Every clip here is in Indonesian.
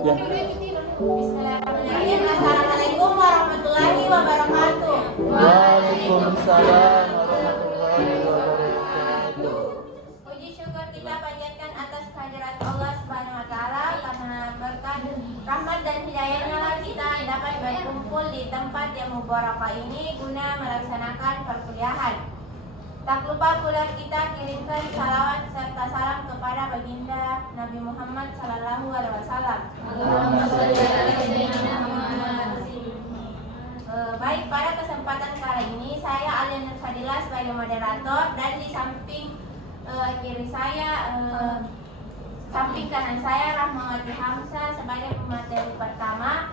Ya. Bismillahirrahmanirrahim. Assalamualaikum warahmatullahi wabarakatuh. Waalaikumsalam warahmatullahi wabarakatuh. Puji syukur kita panjatkan atas kehadirat Allah Subhanahu wa taala karena berkat rahmat dan hidayahnya lah kita dapat berkumpul di tempat yang mubarakah ini guna melaksanakan perkuliahan. Tak lupa pula kita kirimkan salawat serta salam kepada baginda Nabi Muhammad sallallahu alaihi wasallam. Baik, pada kesempatan kali ini saya Alia Nur Fadila sebagai moderator dan di samping kiri saya, samping kanan saya Rahmawati Hamzah sebagai pemateri pertama,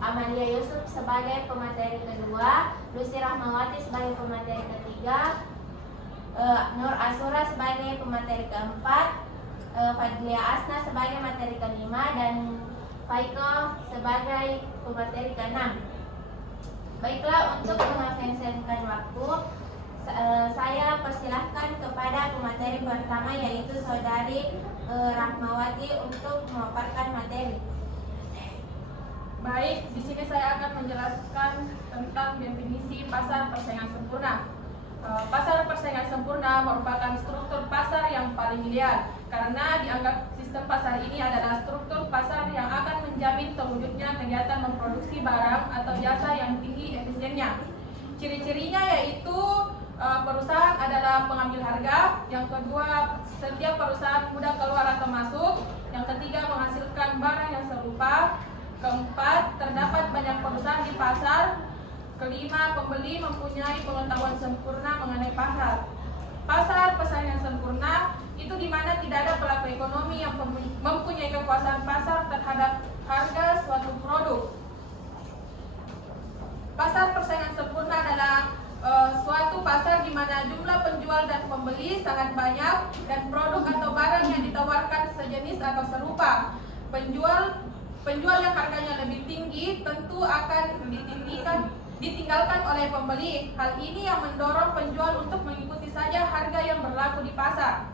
Amalia Yusuf sebagai pemateri kedua, Lucy Rahmawati sebagai pemateri ketiga, Nur Asura sebagai pemateri keempat, Fadlia Asna sebagai materi kelima, dan Faiko sebagai pemateri keenam. Baiklah, untuk mengefisienkan waktu, saya persilahkan kepada pemateri pertama yaitu Saudari Rahmawati untuk memaparkan materi. Baik, di sini saya akan menjelaskan tentang definisi pasar persaingan sempurna. Pasar persaingan sempurna merupakan struktur pasar yang paling ideal karena dianggap sistem pasar ini adalah struktur pasar yang akan menjamin terwujudnya kegiatan memproduksi barang atau jasa yang tinggi efisiennya. Ciri-cirinya yaitu perusahaan adalah pengambil harga, yang kedua setiap perusahaan mudah keluar atau masuk, yang ketiga menghasilkan barang yang serupa, keempat terdapat banyak perusahaan di pasar, kelima pembeli mempunyai pengetahuan sempurna mengenai pasar. Pasar persaingan sempurna itu di mana tidak ada pelaku ekonomi yang mempunyai kekuasaan pasar terhadap harga suatu produk. Pasar persaingan sempurna adalah suatu pasar di mana jumlah penjual dan pembeli sangat banyak dan produk atau barang yang ditawarkan sejenis atau serupa. Penjual yang harganya lebih tinggi tentu akan ditinggalkan oleh pembeli. Hal ini yang mendorong penjual untuk mengikuti saja harga yang berlaku di pasar.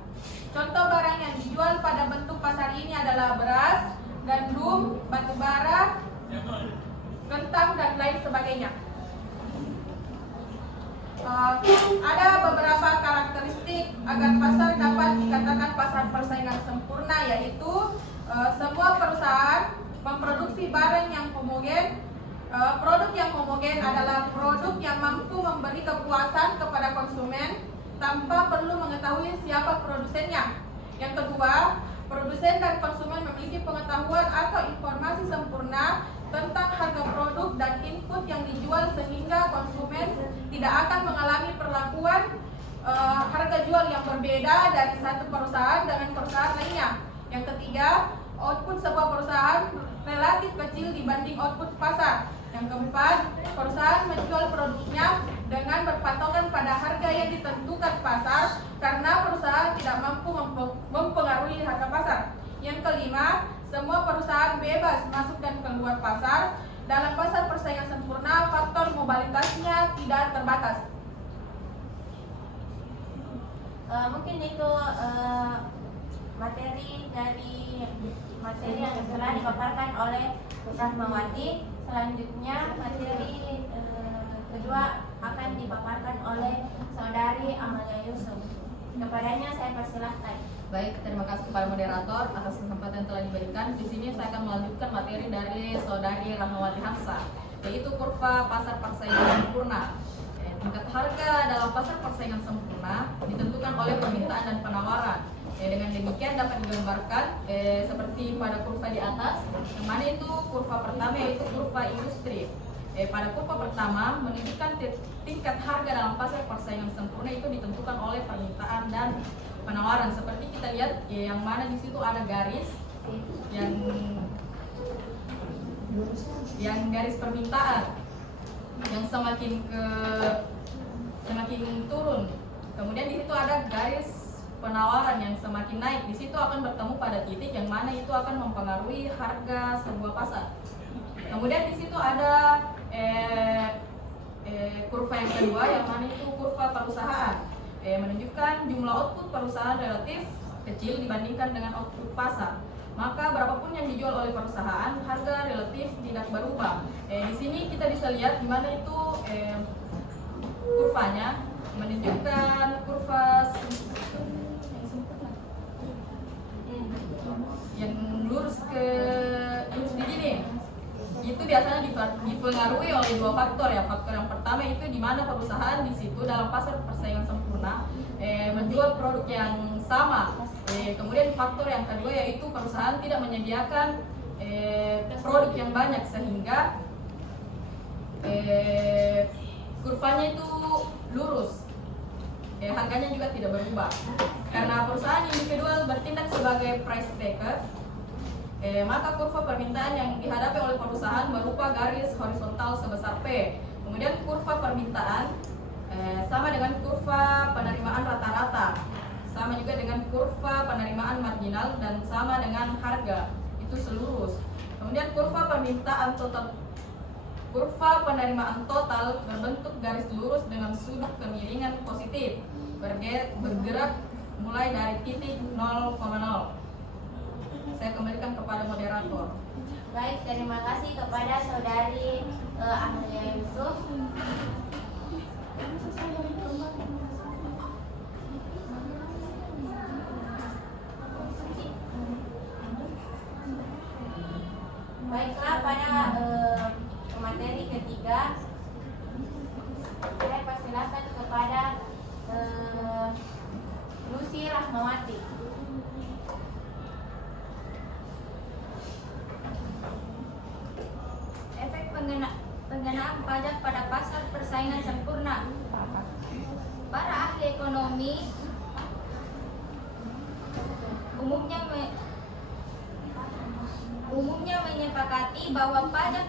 Contoh barang yang dijual pada bentuk pasar ini adalah beras, gandum, batu bara, kentang, dan lain sebagainya. Ada beberapa karakteristik agar pasar dapat dikatakan pasar persaingan sempurna, yaitu semua perusahaan memproduksi barang yang homogen. Produk yang homogen adalah produk yang mampu memberi kepuasan kepada konsumen tanpa perlu mengetahui siapa produsennya. Yang kedua, produsen dan konsumen memiliki pengetahuan atau informasi sempurna tentang harga produk dan input yang dijual sehingga konsumen tidak akan mengalami perlakuan harga jual yang berbeda dari satu perusahaan dengan perusahaan lainnya. Yang ketiga, output sebuah perusahaan relatif kecil dibanding output pasar. Yang keempat, perusahaan menjual produknya dengan berpatokan pada harga yang ditentukan pasar karena perusahaan tidak mampu mempengaruhi harga pasar. Yang kelima, semua perusahaan bebas masuk dan keluar pasar. Dalam pasar persaingan sempurna, faktor mobilitasnya tidak terbatas. Mungkin itu materi yang telah dipaparkan oleh Rahmawati. Selanjutnya materi kedua akan dipaparkan oleh Saudari Amalia Yusuf. Kepadanya saya persilahkan. Baik, terima kasih kepada moderator atas kesempatan yang telah diberikan. Di sini saya akan melanjutkan materi dari Saudari Rahmawati Hamzah, yaitu kurva pasar persaingan sempurna. Tingkat harga dalam pasar persaingan sempurna ditentukan oleh permintaan dan penawaran. Dengan demikian dapat digambarkan seperti pada kurva di atas, yang mana itu kurva pertama yaitu kurva industri. Pada kurva pertama menunjukkan tingkat harga dalam pasar persaingan sempurna itu ditentukan oleh permintaan dan penawaran. Seperti kita lihat yang mana di situ ada garis yang garis permintaan yang semakin turun. Kemudian di situ ada garis penawaran yang semakin naik. Di situ akan bertemu pada titik yang mana itu akan mempengaruhi harga sebuah pasar. Kemudian di situ ada kurva yang kedua yang mana itu kurva perusahaan, menunjukkan jumlah output perusahaan relatif kecil dibandingkan dengan output pasar. Maka berapapun oleh perusahaan, harga relatif tidak berubah. Di sini kita bisa lihat di mana itu kurvanya menunjukkan kurva yang lurus begini. Itu biasanya dipengaruhi oleh dua faktor ya. Faktor yang pertama itu di mana perusahaan di situ dalam pasar persaingan sempurna menjual produk yang sama. Kemudian faktor yang kedua yaitu perusahaan tidak menyediakan produk yang banyak sehingga kurvanya itu lurus. Harganya juga tidak berubah. Karena perusahaan individual bertindak sebagai price taker, maka kurva permintaan yang dihadapi oleh perusahaan berupa garis horizontal sebesar P. Kemudian kurva permintaan sama dengan kurva penerimaan rata-rata, sama juga dengan kurva penerimaan marginal, dan sama dengan harga itu selurus. Kemudian kurva permintaan total, kurva penerimaan total berbentuk garis lurus dengan sudut kemiringan positif, bergerak mulai dari titik 0,0. Saya kembalikan kepada moderator. Baik, terima kasih kepada saudari Ahlia Yusuf. Baiklah, pada materi ketiga saya persilakan kepada Lucy Rahmawati. Efek pengenaan pajak pada pasar persaingan sempurna. Para ahli ekonomi umumnya menyepakati bahwa pajak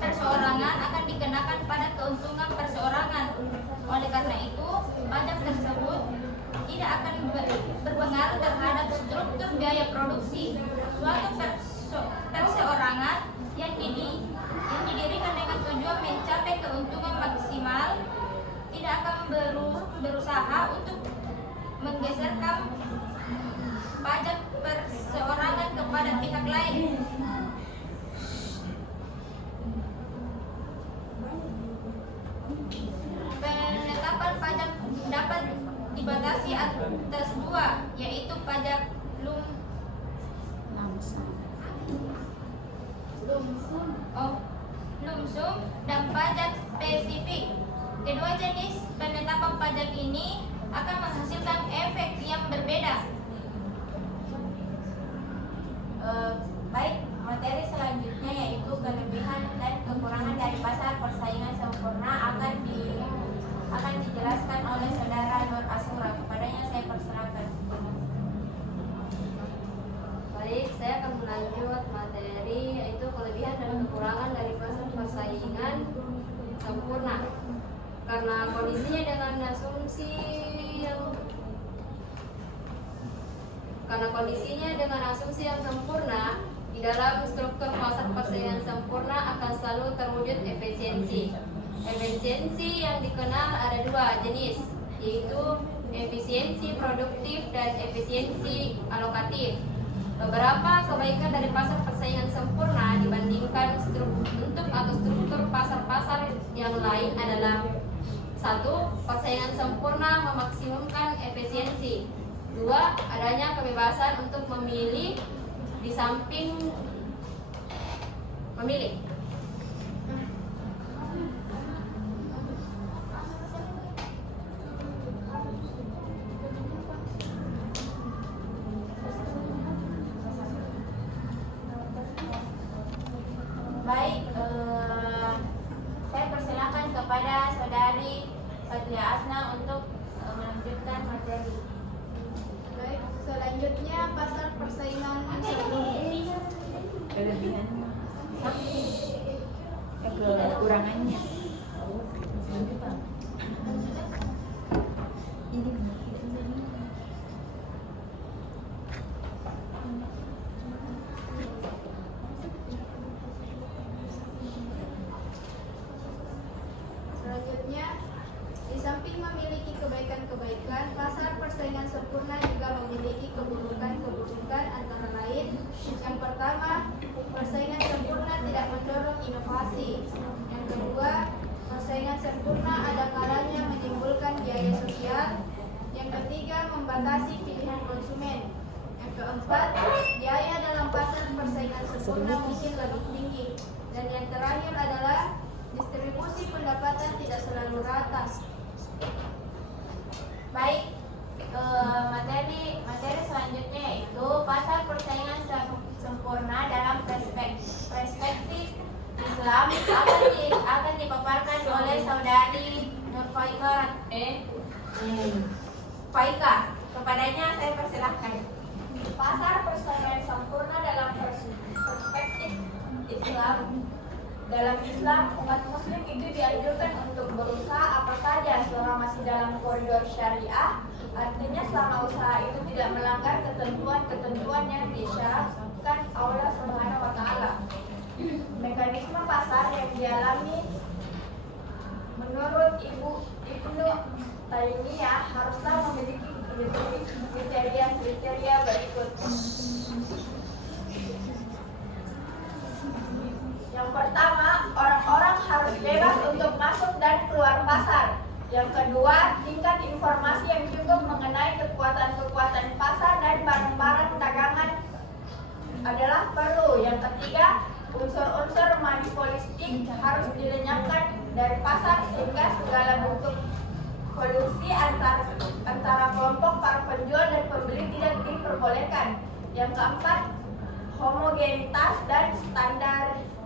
perseorangan akan dikenakan pada keuntungan perseorangan. Oleh karena itu, pajak tersebut tidak akan berpengaruh terhadap struktur biaya produksi. Suatu perseorangan yang didirikan dengan tujuan mencapai keuntungan maksimal tidak akan berusaha untuk menggeserkan pajak perseorangan kepada pihak lain. Penetapan pajak dapat dibatasi atas dua, yaitu pajak lumsum dan pajak spesifik. Kedua jenis penetapan pajak ini akan menghasilkan efek yang berbeda. Baik, materi selanjutnya yaitu kelebihan dan kekurangan dari pasar persaingan sempurna akan dijelaskan oleh saudara Nur Asura. Kepadanya saya persilakan. Baik, saya akan melanjut materi yaitu kelebihan dan kekurangan dari pasar persaingan sempurna. Karena kondisinya dengan asumsi yang sempurna, di dalam struktur pasar persaingan sempurna akan selalu terwujud efisiensi. Efisiensi yang dikenal ada dua jenis, yaitu efisiensi produktif dan efisiensi alokatif. Beberapa kebaikan dari pasar persaingan sempurna dibandingkan struktur pasar-pasar yang lain adalah: 1. Persaingan sempurna memaksimumkan efisiensi. 2. Adanya kebebasan untuk memilih di samping memilih. Baik, saya persilakan kepada saudari Fatia Asna untuk melanjutkan materi. Baik, selanjutnya pasar persaingan sempurna. Kelebihan kekurangannya. Selanjutnya, di samping memiliki kebaikan-kebaikan, pasar persaingan sempurna juga memiliki keburukan-keburukan, antara lain ketiga, membatasi pilihan konsumen. Yang keempat, biaya dalam pasar persaingan sempurna mungkin lebih tinggi. Dan yang terakhir adalah distribusi pendapatan tidak selalu rata. Baik, materi selanjutnya yaitu pasar persaingan sempurna dalam perspektif Islam akan dipaparkan oleh saudari Nur Faika. Kepadanya saya persilahkan. Pasar persaingan sempurna dalam perspektif Islam. Dalam Islam, umat muslim itu dianjurkan untuk berusaha apa saja selama masih dalam koridor syariah. Artinya selama usaha itu tidak melanggar ketentuan-ketentuan yang disyaratkan Allah Subhanahu wa taala. Mekanisme pasar yang dialami menurut Ibnu Taimiyah haruslah memiliki kriteria berikut. Yang pertama, orang-orang harus bebas untuk masuk dan keluar pasar. Yang kedua, tingkat informasi yang cukup mengenai kekuatan-kekuatan pasar dan barang-barang dagangan adalah perlu. Yang ketiga, unsur-unsur manipulistik harus dilenyapkan dari pasar sehingga segala bentuk kolusi antara kelompok para penjual dan pembeli tidak diperbolehkan. Yang keempat, homogenitas dan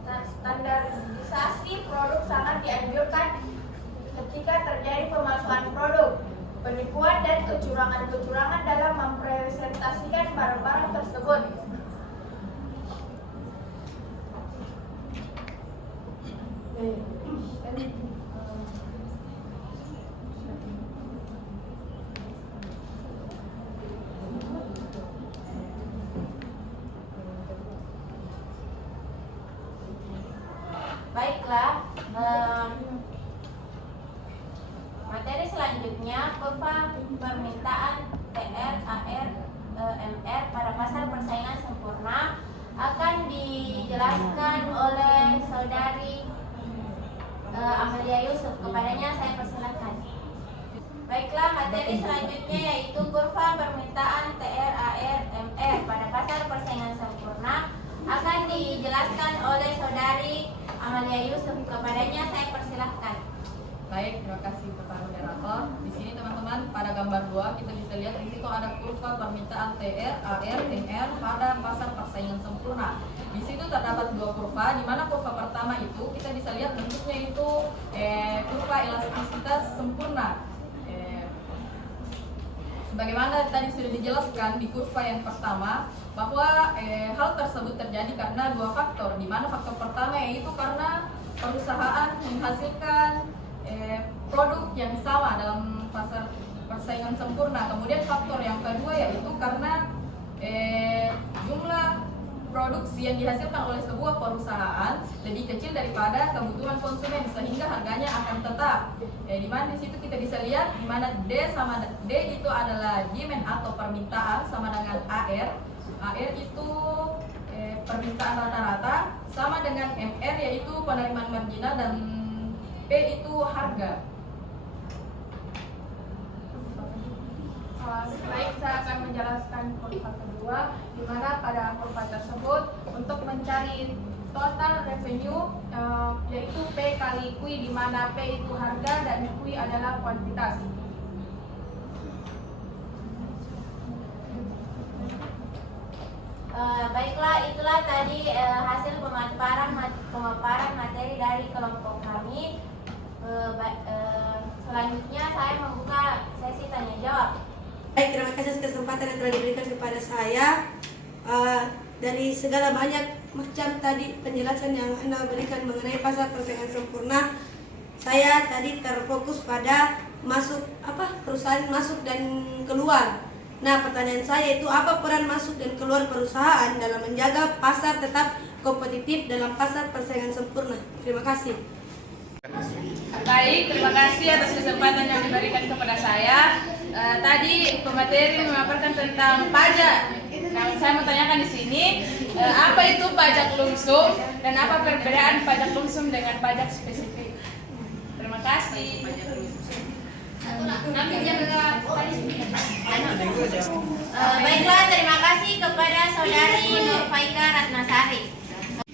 standarisasi produk sangat dianjurkan ketika terjadi pemalsuan produk, penipuan dan kecurangan-kecurangan dalam mempresentasikan barang-barang tersebut. Baiklah, materi selanjutnya kurva permintaan TR, AR, MR pada pasar persaingan sempurna akan dijelaskan oleh saudari Amelia Yusuf. Kepadanya saya persilahkan. Baiklah, materi selanjutnya yaitu kurva permintaan TR, AR, MR pada pasar persaingan sempurna akan dijelaskan oleh saudari Amelia Yusuf. Kepadanya saya persilahkan. Baik, terima kasih kepada moderator. Di sini teman-teman pada gambar 2 kita bisa lihat di situ ada kurva permintaan TR, AR, MR pada pasar persaingan sempurna. Di situ terdapat 2 kurva, di mana kurva pertama itu kita bisa lihat bentuknya itu kurva elastisitas sempurna. Sebagaimana tadi sudah dijelaskan di kurva yang pertama bahwa hal tersebut terjadi karena 2 faktor, di mana faktor pertama yaitu karena perusahaan menghasilkan produk yang sama dalam pasar persaingan sempurna. Kemudian faktor yang kedua yaitu karena jumlah produksi yang dihasilkan oleh sebuah perusahaan lebih kecil daripada kebutuhan konsumen sehingga harganya akan tetap. Di mana di situ kita bisa lihat di mana D itu adalah demand atau permintaan sama dengan AR. AR itu permintaan rata-rata sama dengan MR yaitu penerimaan marginal dan P itu harga. Baik, saya akan menjelaskan kurva kedua, di mana pada kurva tersebut untuk mencari total revenue yaitu P kali Q, di mana P itu harga dan Q adalah kuantitas. Baiklah, itulah tadi hasil pemaparan materi dari kelompok kami. Selanjutnya saya membuka sesi tanya jawab. Baik, terima kasih atas kesempatan yang telah diberikan kepada saya. Dari segala banyak macam tadi penjelasan yang Anda berikan mengenai pasar persaingan sempurna, saya tadi terfokus pada perusahaan masuk dan keluar. Nah, pertanyaan saya itu apa peran masuk dan keluar perusahaan dalam menjaga pasar tetap kompetitif dalam pasar persaingan sempurna? Terima kasih. Baik, terima kasih atas kesempatan yang diberikan kepada saya. Tadi pemateri memaparkan tentang pajak. Nah, saya mau tanyakan di sini, apa itu pajak lumsum dan apa perbedaan pajak lumsum dengan pajak spesifik? Terima kasih. Baiklah, terima kasih kepada Saudari Nurfaika Ratnasari.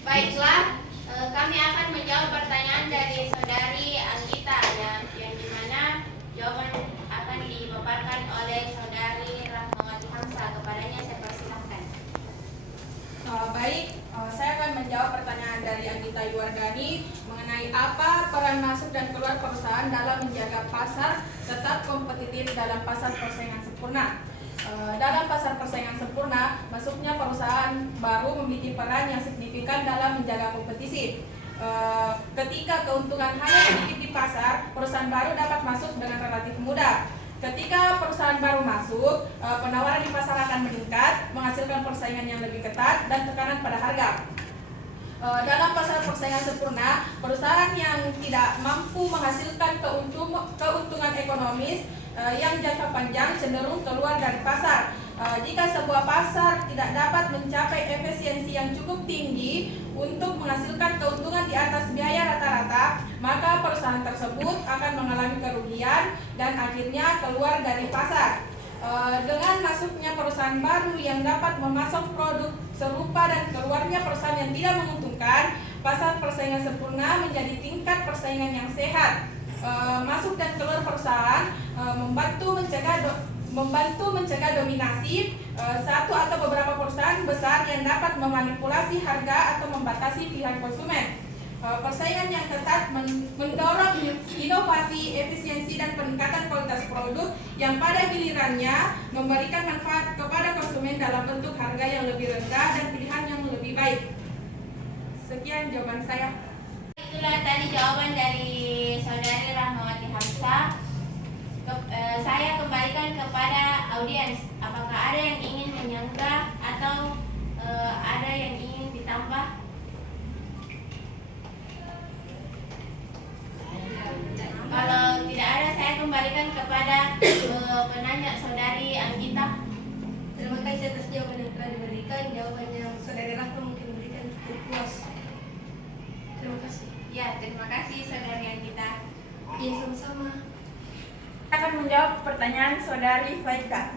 Baiklah, kami akan menjawab pertanyaan dari Saudari Anggita yang dimana jawaban akan dipaparkan oleh Saudari Rahmawati Hamsa. Kepadanya saya persilahkan. Baik, saya akan menjawab pertanyaan dari Anggita Yuwardani mengenai apa peran masuk dan keluar perusahaan dalam menjaga pasar tetap kompetitif dalam pasar persaingan sempurna. Dalam pasar persaingan sempurna, masuknya perusahaan baru memiliki peran yang signifikan dalam menjaga kompetisi. Ketika keuntungan hanya sedikit di pasar, perusahaan baru dapat masuk dengan relatif mudah. Ketika perusahaan baru masuk, penawaran di pasar akan meningkat, menghasilkan persaingan yang lebih ketat dan tekanan pada harga. Dalam pasar persaingan sempurna, perusahaan yang tidak mampu menghasilkan keuntungan ekonomis yang jangka panjang cenderung keluar dari pasar. Jika sebuah pasar tidak dapat mencapai efisiensi yang cukup tinggi untuk menghasilkan keuntungan di atas biaya rata-rata, maka perusahaan tersebut akan mengalami kerugian dan akhirnya keluar dari pasar. Dengan masuknya perusahaan baru yang dapat memasok produk serupa dan keluarnya perusahaan yang tidak menguntungkan, pasar persaingan sempurna menjadi tingkat persaingan yang sehat. Masuk dan keluar perusahaan membantu mencegah dominasi satu atau beberapa perusahaan besar yang dapat memanipulasi harga atau membatasi pilihan konsumen. Persaingan yang ketat mendorong inovasi, efisiensi, dan peningkatan kualitas produk yang pada gilirannya memberikan manfaat kepada konsumen dalam bentuk harga yang lebih rendah dan pilihan yang lebih baik. Sekian jawaban saya. Itulah tadi jawaban dari Saudari Rahmawati Hamsa. Saya kembalikan kepada audiens. Apakah ada yang ingin menyanggah atau ada yang ingin ditambah? Kalau tidak ada, saya kembalikan kepada penanya Saudari Anggita. Terima kasih atas jawaban yang telah diberikan. Jawaban yang Saudari Rahma mungkin berikan cukup puas. Terima kasih. Ya, terima kasih Saudari Anggita. Ya, sama-sama. Akan menjawab pertanyaan Saudari Faika.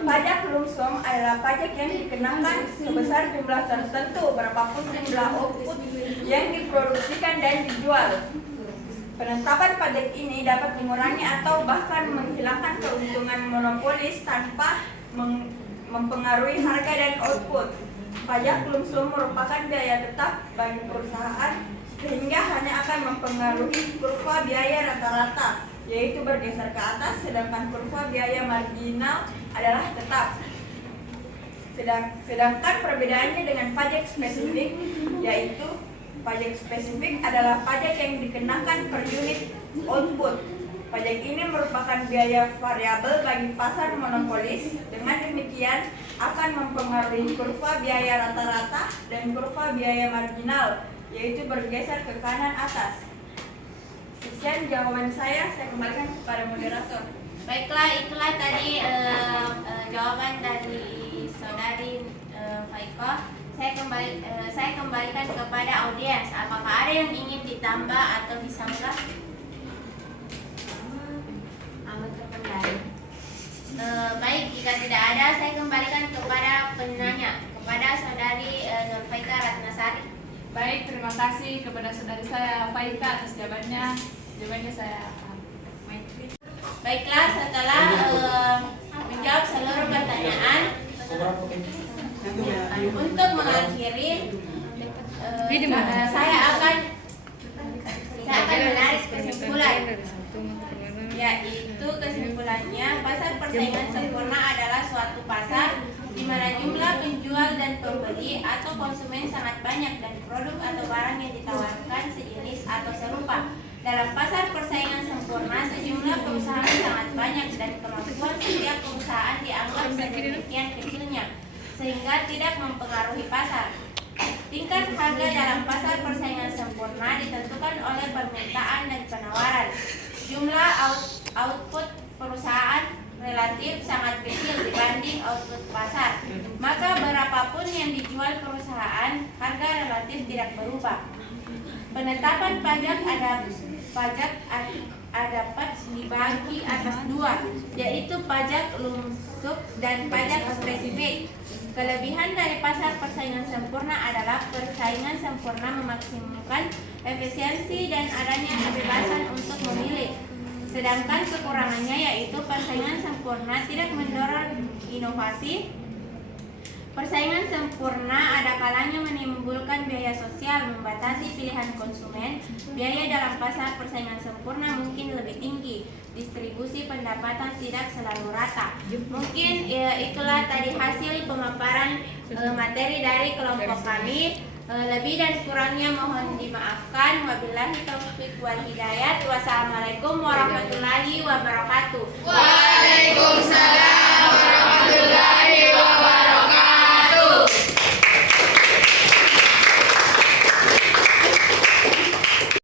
Pajak lumsum adalah pajak yang dikenakan sebesar jumlah tertentu berapapun jumlah output yang diproduksikan dan dijual. Penetapan pajak ini dapat mengurangi atau bahkan menghilangkan keuntungan monopolis tanpa mempengaruhi harga dan output. Pajak lumsum merupakan biaya tetap bagi perusahaan sehingga hanya akan mempengaruhi kurva biaya rata-rata, yaitu bergeser ke atas, sedangkan kurva biaya marginal adalah tetap. Sedangkan perbedaannya dengan pajak spesifik, yaitu pajak spesifik adalah pajak yang dikenakan per unit output. Pajak ini merupakan biaya variabel bagi pasar monopolis. Dengan demikian akan mempengaruhi kurva biaya rata-rata dan kurva biaya marginal, yaitu bergeser ke kanan atas. Sekian jawaban saya kembalikan kepada moderator. Baiklah, itulah tadi jawaban dari Saudari Faika. Saya kembalikan kepada audiens. Apakah ada yang ingin ditambah atau disanggah? Amat terkendali. Baik, jika tidak ada, saya kembalikan kepada penanya, kepada Saudari Nurfaika Ratnasari. Baik, terima kasih kepada saudari saya Faika atas jawabannya. Jawabannya saya Maitri. Baiklah, setelah menjawab seluruh pertanyaan, untuk mengakhiri, saya akan menarik kesimpulan. Yaitu kesimpulannya, pasar persaingan sempurna adalah suatu pasar di mana jumlah penjual dan pembeli atau konsumen sangat banyak dan produk atau barang yang ditawarkan sejenis atau serupa. Dalam pasar persaingan sempurna, sejumlah perusahaan sangat banyak dan kemampuan setiap perusahaan dianggap sedemikian kecilnya sehingga tidak mempengaruhi pasar. Tingkat harga dalam pasar persaingan sempurna ditentukan oleh permintaan dan penawaran. Jumlah output perusahaan relatif sangat kecil dibanding output pasar. Maka berapapun yang dijual perusahaan, harga relatif tidak berubah. Penetapan pajak dapat dibagi atas dua, yaitu pajak lumsub dan pajak spesifik. Kelebihan dari pasar persaingan sempurna adalah persaingan sempurna memaksimumkan efisiensi dan adanya kebebasan untuk memilih. Sedangkan kekurangannya yaitu persaingan sempurna tidak mendorong inovasi. Persaingan sempurna ada kalanya menimbulkan biaya sosial, membatasi pilihan konsumen. Biaya dalam pasar persaingan sempurna mungkin lebih tinggi. Distribusi pendapatan tidak selalu rata. Mungkin itulah tadi hasil pemaparan materi dari kelompok kami. Lebih dan kurangnya mohon dimaafkan. Wabillahi taufiq wal hidayat. Wassalamualaikum warahmatullahi wabarakatuh. Waalaikumsalam warahmatullahi wabarakatuh.